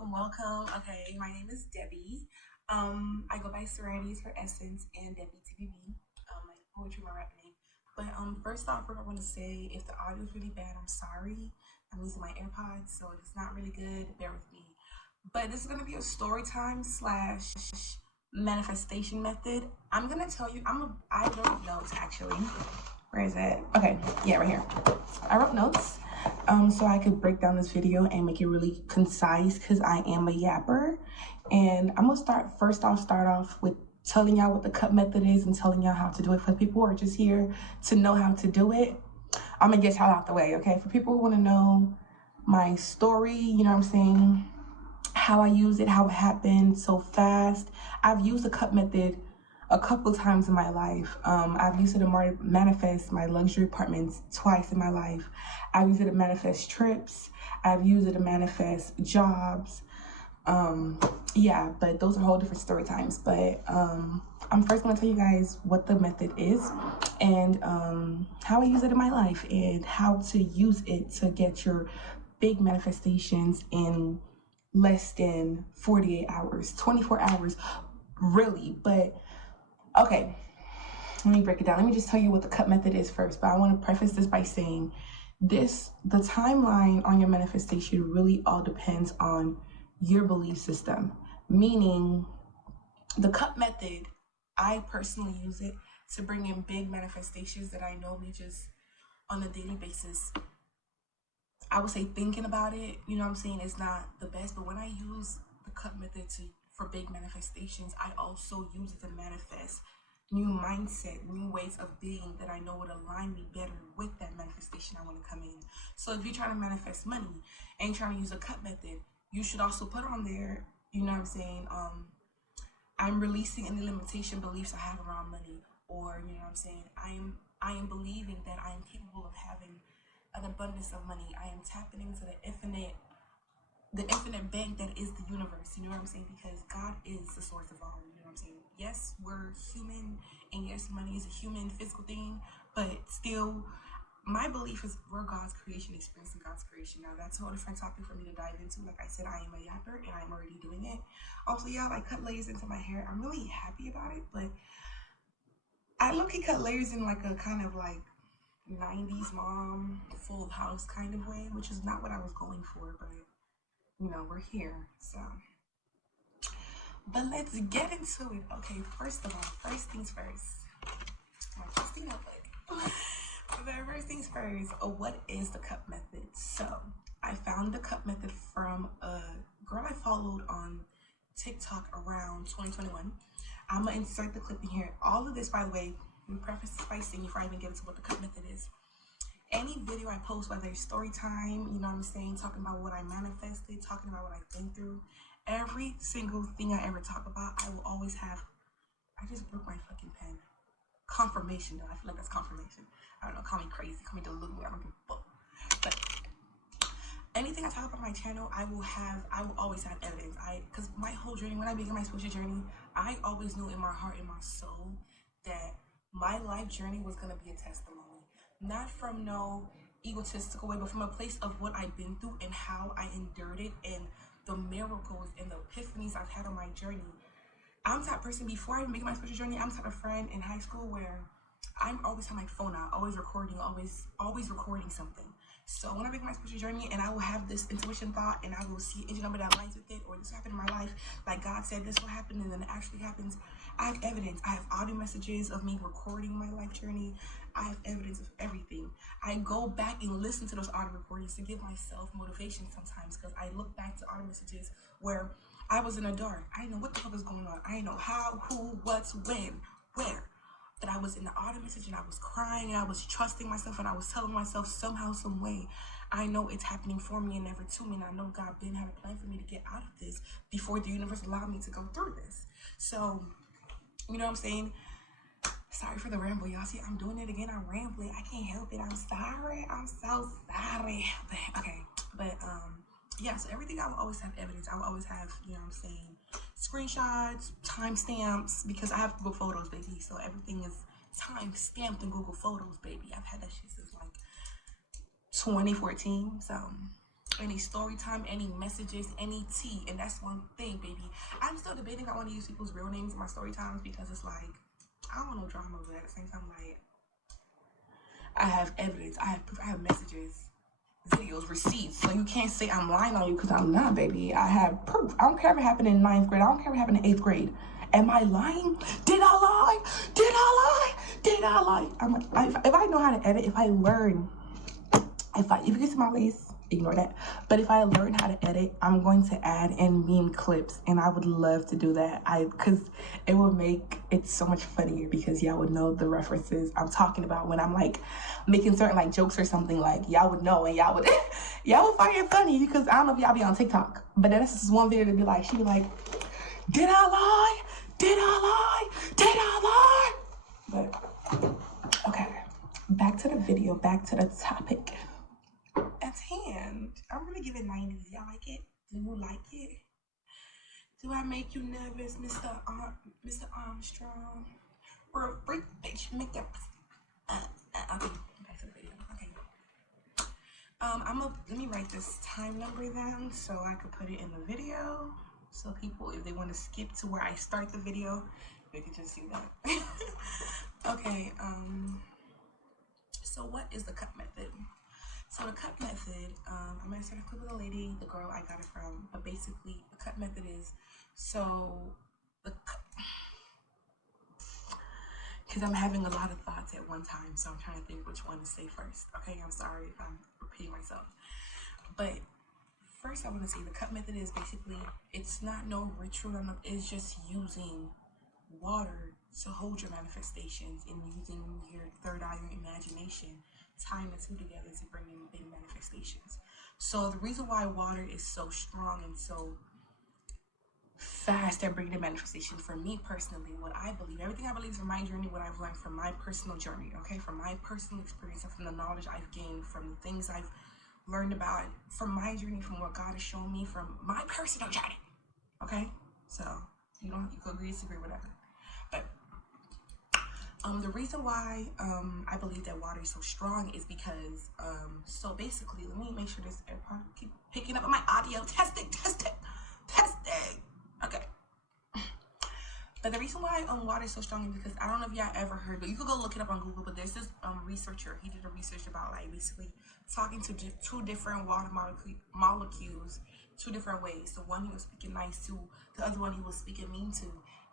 welcome. Okay, my name is Debbie. I go by Serenity's for Essence and Debbie TBB, like poetry, my rap name. But first off, what I want to say, if the audio is really bad, I'm sorry. I'm using my AirPods, so if it's not really good, bear with me. But this is gonna be a story time slash manifestation method. I'm gonna tell you. I wrote notes actually. Where is it? Okay, yeah, right here. I wrote notes so I could break down this video and make it really concise because I am a yapper. And I'm gonna start off with telling y'all what the cut method is and telling y'all how to do it for people who are just here to know how to do it. I'm gonna get y'all out the way, okay? For people who wanna know my story, you know what I'm saying? How I use it, how it happened so fast. I've used the cut method a couple times in my life. I've used it to manifest my luxury apartments twice in my life. I've used it to manifest trips. I've used it to manifest jobs. Yeah, but those are whole different story times. But I'm first gonna tell you guys what the method is and how I use it in my life and how to use it to get your big manifestations in less than 48 hours, 24 hours, really. But okay, let me break it down. Let me just tell you what the cut method is first. But I want to preface this by saying the timeline on your manifestation really all depends on your belief system. Meaning, the cut method, I personally use it to bring in big manifestations that I normally just on a daily basis. I would say thinking about it, you know what I'm saying, is not the best. But when I use the cut method for big manifestations, I also use it to manifest new mindset, new ways of being that I know would align me better with that manifestation I want to come in. So if you're trying to manifest money and you're trying to use a cut method, you should also put on there, you know what I'm saying, I'm releasing any limitation beliefs I have around money, or you know what I'm saying, I am believing that I am capable of having an abundance of money. I am tapping into the infinite bank that is the universe. You know what I'm saying? Because God is the source of all. You know what I'm saying? Yes, we're human, and yes, money is a human physical thing, but still, my belief is we're God's creation, experiencing God's creation. Now, that's a whole different topic for me to dive into. Like I said, I am a yapper, and I'm already doing it. Also, y'all, I cut layers into my hair. I'm really happy about it, but I look at cut layers in like a kind of like 90s mom, full house kind of way, which is not what I was going for, but you know, we're here, so. But let's get into it. Okay, first of all, first things first. My trusty notebook. The first things first, what is the cup method? So, I found the cup method from a girl I followed on TikTok around 2021. I'm gonna insert the clip in here. All of this, by the way, let me preface this by saying before I even get into what the cup method is. Any video I post, whether it's story time, you know what I'm saying, talking about what I manifested, talking about what I've been through, every single thing I ever talk about, I will always have, I just broke my fucking pen. Confirmation, though. I feel like that's confirmation. I don't know, call me crazy, call me delulu, I don't give a fuck. But anything I talk about on my channel, I will always have evidence. Because my whole journey, when I began my spiritual journey, I always knew in my heart, in my soul, that my life journey was going to be a testimony. Not from no egotistical way, but from a place of what I've been through and how I endured it and the miracles and the epiphanies I've had on my journey. I'm the type of person, before I make my spiritual journey, I'm the type of friend in high school where I'm always on my phone out, always recording, always recording something. So when I make my spiritual journey and I will have this intuition thought and I will see engine number that aligns with it, or this happened in my life, like God said this will happen and then it actually happens, I have evidence. I have audio messages of me recording my life journey. I have evidence of everything. I go back and listen to those audio recordings to give myself motivation sometimes, because I look back to audio messages where I was in the dark. I didn't know what the fuck was going on. I didn't know how, who, what's, when, where. But I was in the audio message and I was crying and I was trusting myself and I was telling myself somehow, some way, I know it's happening for me and never to me. And I know God Ben had a plan for me to get out of this before the universe allowed me to go through this. So, you know what I'm saying? Sorry for the ramble, y'all. See, I'm doing it again. I'm rambling. I can't help it. I'm sorry. I'm so sorry. But, okay. But, yeah, so everything, I will always have evidence. I will always have, you know what I'm saying, screenshots, timestamps, because I have Google Photos, baby. So everything is time stamped in Google Photos, baby. I've had that shit since like 2014. So any story time, any messages, any tea. And that's one thing, baby. I'm still debating if I want to use people's real names in my story times because it's like, I don't want no drama, but at the same time, like, I have evidence, I have proof, I have messages, videos, receipts. So you can't say I'm lying on you because I'm not, baby. I have proof. I don't care if it happened in ninth grade. I don't care if it happened in eighth grade. Am I lying? Did I lie? Did I lie? Did I lie? If I know how to edit, if I learn, if you get to my list, ignore that. But if I learn how to edit, I'm going to add in meme clips, and I would love to do that. Because it would make it so much funnier because y'all would know the references I'm talking about when I'm like making certain like jokes or something. Like y'all would know, and y'all would y'all would find it funny because I don't know if y'all be on TikTok, but that's just one video to be like, she'd be like, "Did I lie? Did I lie? Did I lie?" But okay, back to the video, back to the topic at hand. I'm really giving 90s. Y'all like it? Do you like it? Do I make you nervous, Mr. Armstrong? We're a freak bitch. Make that. Okay, back to the video. Okay. Let me write this time number down so I could put it in the video. So people, if they want to skip to where I start the video, they can just see that. Okay. So what is the cut method? So the cut method, I'm gonna start a clip with a lady, the girl I got it from, but basically the cut method is, because I'm having a lot of thoughts at one time, so I'm trying to think which one to say first. Okay, I'm sorry if I'm repeating myself. But first I want to say the cut method is basically, it's not no ritual, it's just using water to hold your manifestations and using your third eye, your imagination, tying the two together to bring in big manifestations. So the reason why water is so strong and so fast at bringing the manifestation, for me personally, what I believe, everything I believe is from my journey, what I've learned from my personal journey, okay, from my personal experience and from the knowledge I've gained, from the things I've learned about, from my journey, from what God has shown me, from my personal journey. Okay, so you can agree, disagree, whatever. But the reason why I believe that water is so strong is because so basically, let me make sure this AirPod keep picking up on my audio. Testing. Okay. But the reason why water is so strong is because I don't know if y'all ever heard, but you could go look it up on Google. But there's this researcher. He did a research about like basically talking to two different water molecules, two different ways. The one he was speaking nice to, the other one he was speaking mean to,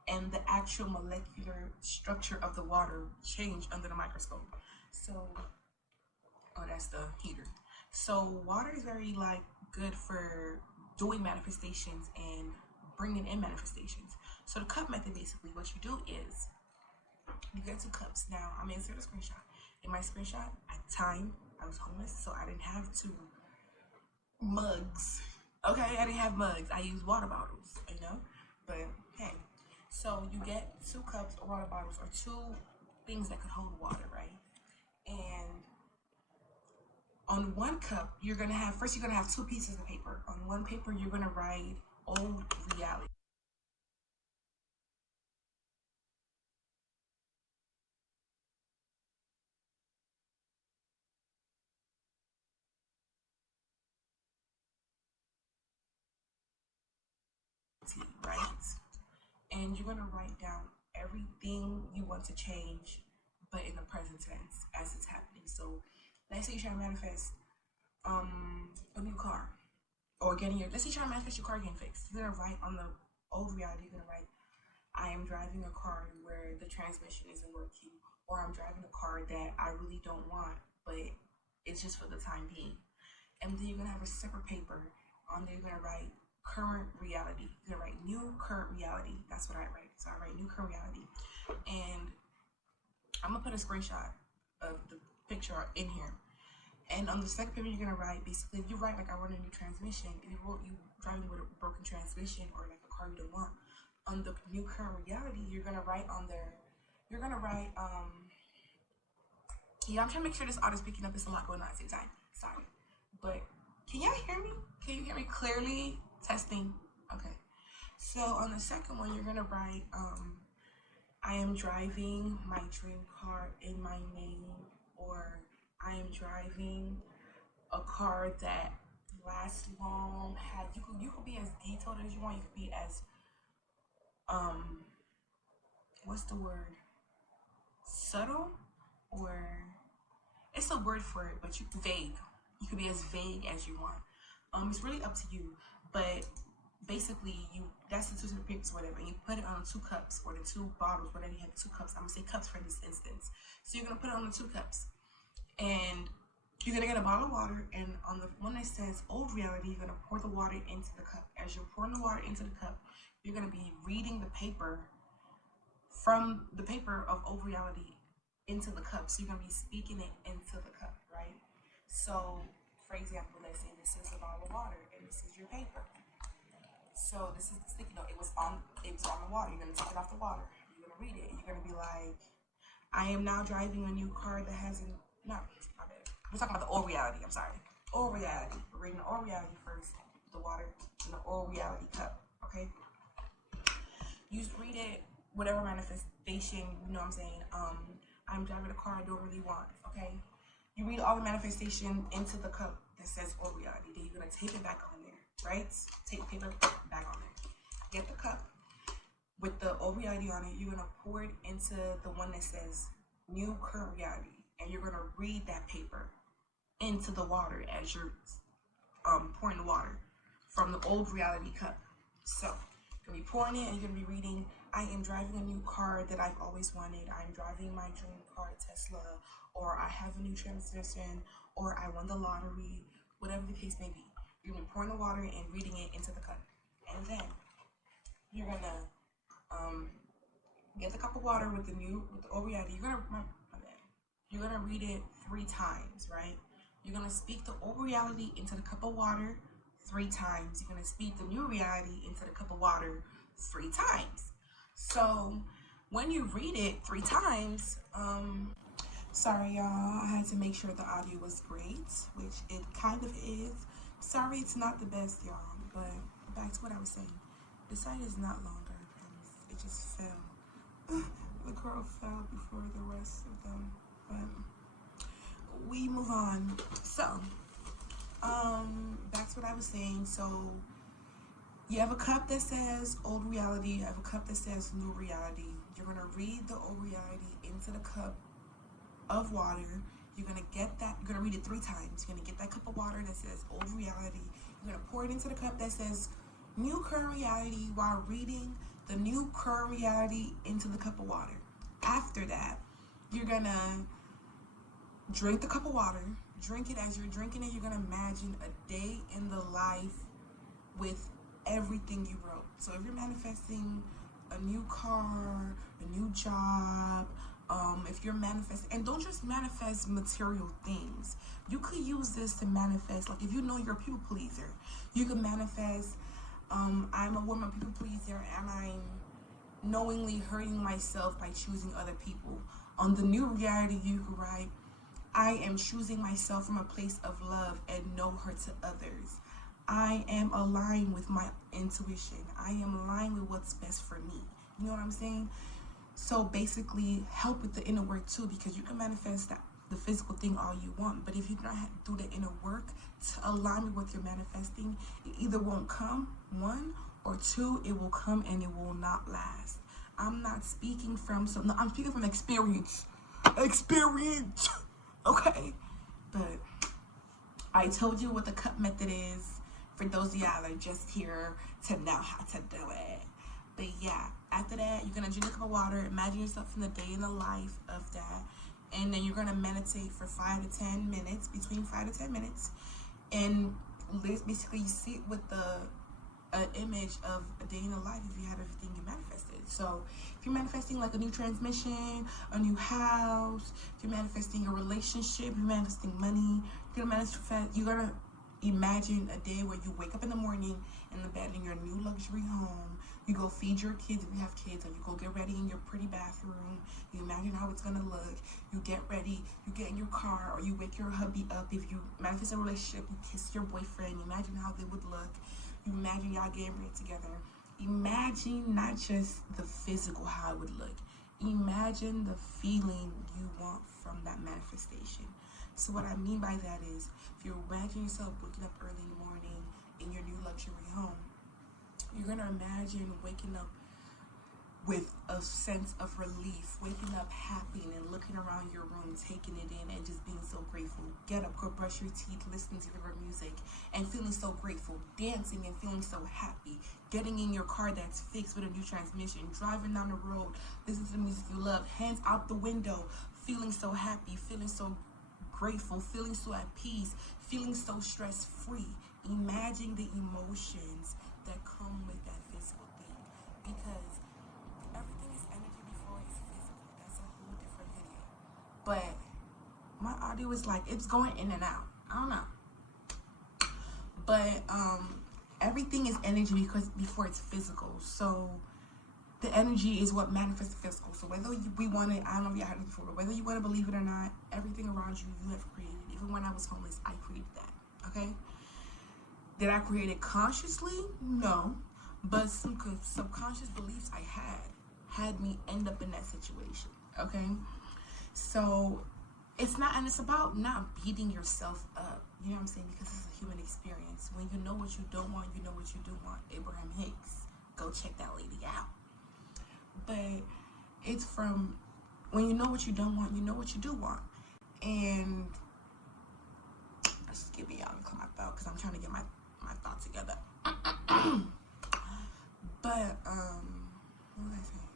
and the actual molecular structure of the water changed under the microscope. So, oh, that's the heater. So water is very like good for doing manifestations and bringing in manifestations. So the cup method, basically, what you do is you get two cups. Now I'm gonna insert a screenshot. In my screenshot, at the time I was homeless, so I didn't have two mugs. Okay, I didn't have mugs. I used water bottles, you know. But hey, so you get two cups or water bottles or two things that could hold water, right? And on one cup, you're gonna have two pieces of paper. On one paper, you're gonna write old reality. Right? And you're gonna write down everything you want to change, but in the present tense as it's happening. So let's say you're trying to manifest a new car, or let's say you're trying to manifest your car getting fixed. You're gonna write on the old reality, you're gonna write, I am driving a car where the transmission isn't working, or I'm driving a car that I really don't want, but it's just for the time being. And then you're gonna have a separate paper on there. You're gonna write current reality. You're gonna write new current reality. That's what I write. So I write new current reality, and I'm gonna put a screenshot of the picture in here. And on the second paper, you're gonna write basically. If you write like I want a new transmission, if you driving with a broken transmission or like a car you don't want, on the new current reality, you're gonna write on there. You're gonna write yeah, I'm trying to make sure this audio's picking up. There's a lot going on at the same time. Sorry. But can y'all hear me? Can you hear me clearly? Testing. Okay. So on the second one, you're gonna write, I am driving my dream car in my name, or I am driving a car that last long. Have you could be as detailed as you want. You could be as um what's the word, subtle, or it's a word for it, but you vague. You can be as vague as you want. It's really up to you. But basically, you that's the two papers, whatever, and you put it on 2 cups or the 2 bottles, whatever you have 2 cups. I'm gonna say cups for this instance. So you're gonna put it on the 2 cups, and you're gonna get a bottle of water, and on the one that says old reality, you're gonna pour the water into the cup. As you're pouring the water into the cup, you're gonna be reading the paper from the paper of old reality into the cup. So you're gonna be speaking it into the cup, right? So, for example, let's say this is a bottle of water and this is your paper. So this is the sticky note. It was on the water. You're gonna take it off the water. You're gonna read it. You're gonna be like, I am now driving a new car that hasn't no, my bad. We're talking about the old reality, I'm sorry. Old reality. We're reading the old reality first. The water in the old reality cup. Okay? You read it, whatever manifestation, you know what I'm saying? I'm driving a car I don't really want, okay? You read all the manifestation into the cup that says old reality. Then you're gonna tape it back on there, right? Tape the paper back on there. Get the cup with the old reality on it. You're gonna pour it into the one that says new current reality, and you're gonna read that paper into the water as you're pouring the water from the old reality cup. So you're gonna be pouring it, and you're gonna be reading, I am driving a new car that I've always wanted. I'm driving my dream car, Tesla, or I have a new transmission, or I won the lottery, whatever the case may be. You're gonna be pouring the water and reading it into the cup. And then you're gonna get the cup of water with the old reality. You're gonna read it 3 times, right? You're gonna speak the old reality into the cup of water 3 times. You're gonna speak the new reality into the cup of water 3 times. So when you read it 3 times, sorry y'all, I had to make sure the audio was great, which it kind of is. Sorry it's not the best, y'all, but back to what I was saying. The site is not longer, I promise. It just fell. The girl fell before the rest of them, but we move on. So, back to what I was saying. So, you have a cup that says old reality. You have a cup that says new reality. You're gonna read the old reality into the cup of water. You're gonna get that. You're gonna read it 3 times. You're gonna get that cup of water that says old reality. You're gonna pour it into the cup that says new current reality while reading the new current reality into the cup of water. After that, you're gonna drink the cup of water. Drink it. As you're drinking it, you're gonna imagine a day in the life with everything you wrote. So if you're manifesting a new car, a new job, if you're manifesting, and don't just manifest material things. You could use this to manifest, like if you know you're a people pleaser, you can manifest, I'm a woman people pleaser and I'm knowingly hurting myself by choosing other people. On the new reality, you could write, I am choosing myself from a place of love and no hurt to others. I am aligned with my intuition. I am aligned with what's best for me. You know what I'm saying? So basically, help with the inner work too, because you can manifest the physical thing all you want, but if you don't do the inner work to align with what you're manifesting, it either won't come, 1, or 2, it will come and it will not last. I'm not speaking from no, I'm speaking from experience. Okay? But I told you what the cup method is for those of y'all that are just here to know how to do it. But yeah, after that, you're gonna drink a cup of water. Imagine yourself in the day in the life of that, and then you're gonna meditate for 5 to 10 minutes, between 5 to 10 minutes, and basically sit with the image of a day in the life if you have everything you manifested. So if you're manifesting like a new transmission, a new house, if you're manifesting a relationship, you're manifesting money, you're gonna imagine a day where you wake up in the morning in the bed in your new luxury home. You go feed your kids if you have kids, and you go get ready in your pretty bathroom. You imagine how it's gonna look. You get ready, you get in your car, or you wake your hubby up. If you manifest a relationship, you kiss your boyfriend. Imagine how they would look. You imagine y'all getting married together. Imagine not just the physical, how it would look. imagine the feeling you want from that manifestation. So what I mean by that is, if you imagine yourself waking up early in the morning in your new luxury home, you're gonna imagine waking up with a sense of relief, waking up happy and looking around your room, taking it in and just being so grateful. Get up, go brush your teeth, listening to your music and feeling so grateful, dancing and feeling so happy, getting in your car that's fixed with a new transmission, driving down the road, listening to the music you love, hands out the window, feeling so happy, feeling so grateful, feeling so at peace, feeling so stress-free. Imagine the emotions that come with that physical thing, because everything is energy before it's physical. That's a whole different video. But my audio is like, it's going in and out. I don't know. But everything is energy because before it's physical. So the energy is what manifests the physical. So whether we want it, I don't know if you heard it before, but whether you want to believe it or not, everything around you, you have created. Even when I was homeless, I created that. Okay? Did I create it consciously? No. But some subconscious beliefs I had me end up in that situation. Okay? So it's not, and it's about not beating yourself up. You know what I'm saying? Because it's a human experience. When you know what you don't want, you know what you do want. Abraham Hicks. Go check that lady out. But it's from when you know what you don't want, you know what you do want. And just give me out and clear my throat because I'm trying to get my thoughts together. But what was I saying?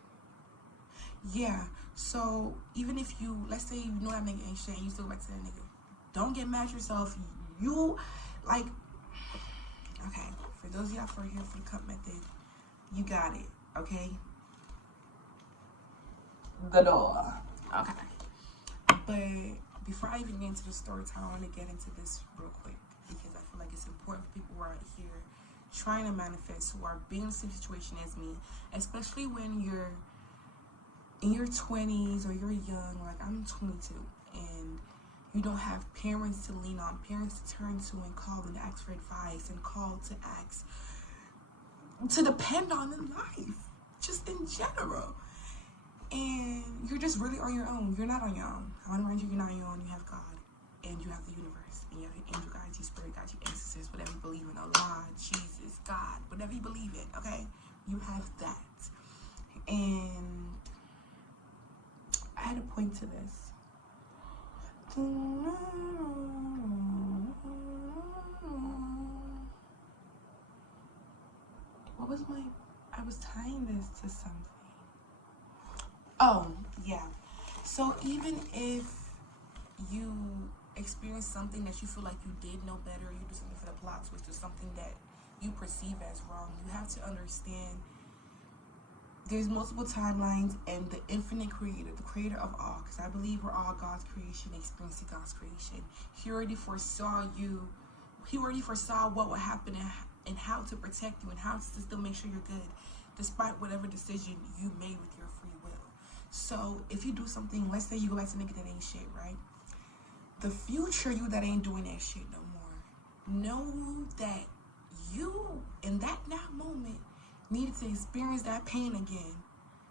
Yeah, so even if you, let's say you know that nigga ain't shit and you still back to that nigga, don't get mad at yourself. You like, okay, for those of y'all who are here for the cup method, you got it, okay? The door. Okay. But before I even get into the story time, I want to get into this real quick because I feel like it's important for people who are here trying to manifest, who are being in the same situation as me, especially when you're in your 20s or you're young. Like I'm 22 and you don't have parents to lean on, parents to turn to and call and ask for advice and call to ask to depend on in life, just in general. And you're just really on your own. You're not on your own. I want to remind you, you're not on your own. You have God, and you have the universe, and you have your angel guides, you spirit guides, you ancestors, whatever you believe in, Allah, Jesus, God, whatever you believe in, okay? You have that. And I had a point to this. I was tying this to something. Oh, yeah. So even if you experience something that you feel like you did know better, you do something for the plot twist or something that you perceive as wrong, you have to understand there's multiple timelines, and the infinite creator, the creator of all, because I believe we're all God's creation, experiencing God's creation. He already foresaw what would happen and how to protect you and how to still make sure you're good, despite whatever decision you made with your free will. So if you do something, let's say you go back to nigga that ain't shit, right? The future you that ain't doing that shit no more, know that you, in that now moment, needed to experience that pain again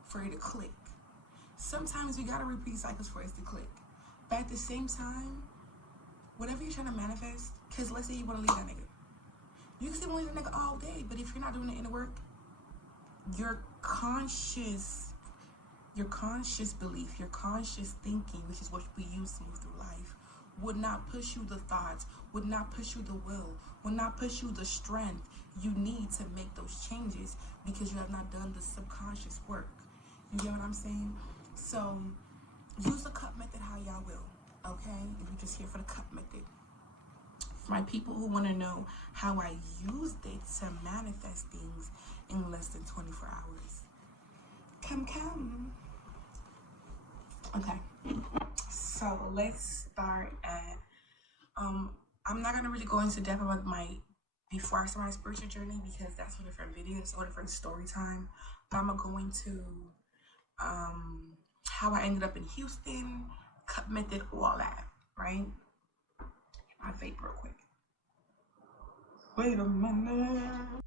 for it to click. Sometimes we gotta repeat cycles for it to click. But at the same time, whatever you're trying to manifest, because let's say you want to leave that nigga. You can still leave that nigga all day, but if you're not doing the inner work, your conscious belief, your conscious thinking, which is what we use to move through life, would not push you the thoughts, would not push you the will, would not push you the strength you need to make those changes because you have not done the subconscious work. You get what I'm saying? So use the cup method how y'all will, okay? If you're just here for the cup method. For my people who want to know how I used it to manifest things in less than 24 hours, come. Okay, so let's start at, I'm not going to really go into depth about before I start my spiritual journey because that's a different video, it's a different story time. But I'm going to go into how I ended up in Houston, cup method, all that, right? My vape real quick. Wait a minute.